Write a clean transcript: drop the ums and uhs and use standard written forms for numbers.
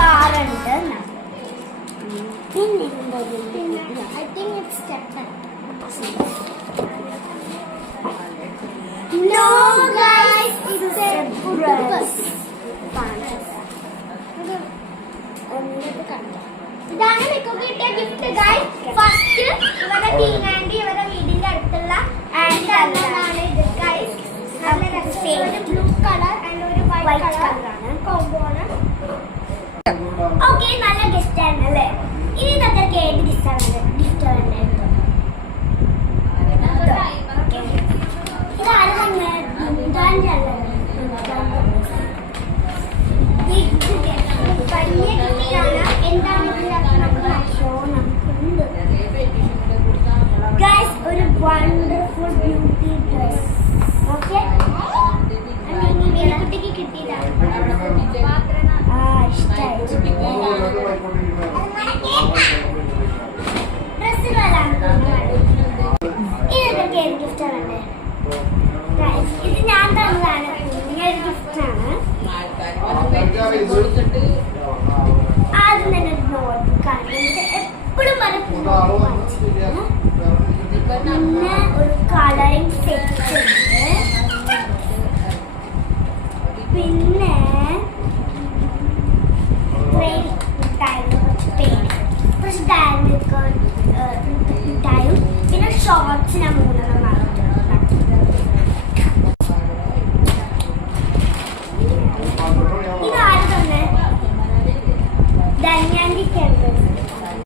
ബാറുണ്ട്. പിന്നെ I think it's stepping. No guys, it's a bus. ഇതാണ് മിക്കുക്ക് കിട്ടിയ ഗിഫ്റ്റ് ഗൈസ്. ഫസ്റ്റ് ഇവരുടെ ടീനാൻഡി ഇവരുടെ വീടിന്റെ അടുത്തുള്ള ആൻഡ് അതാണ് ഇത് ഗൈസ്. ഒരു ബ്ലൂ കളർ ആൻഡ് ഒരു വൈറ്റ് കളറാണ് കോംബോ ആണ്. ഓക്കെ, നല്ല ഗിഫ്റ്റ് ആണ് അല്ലേ?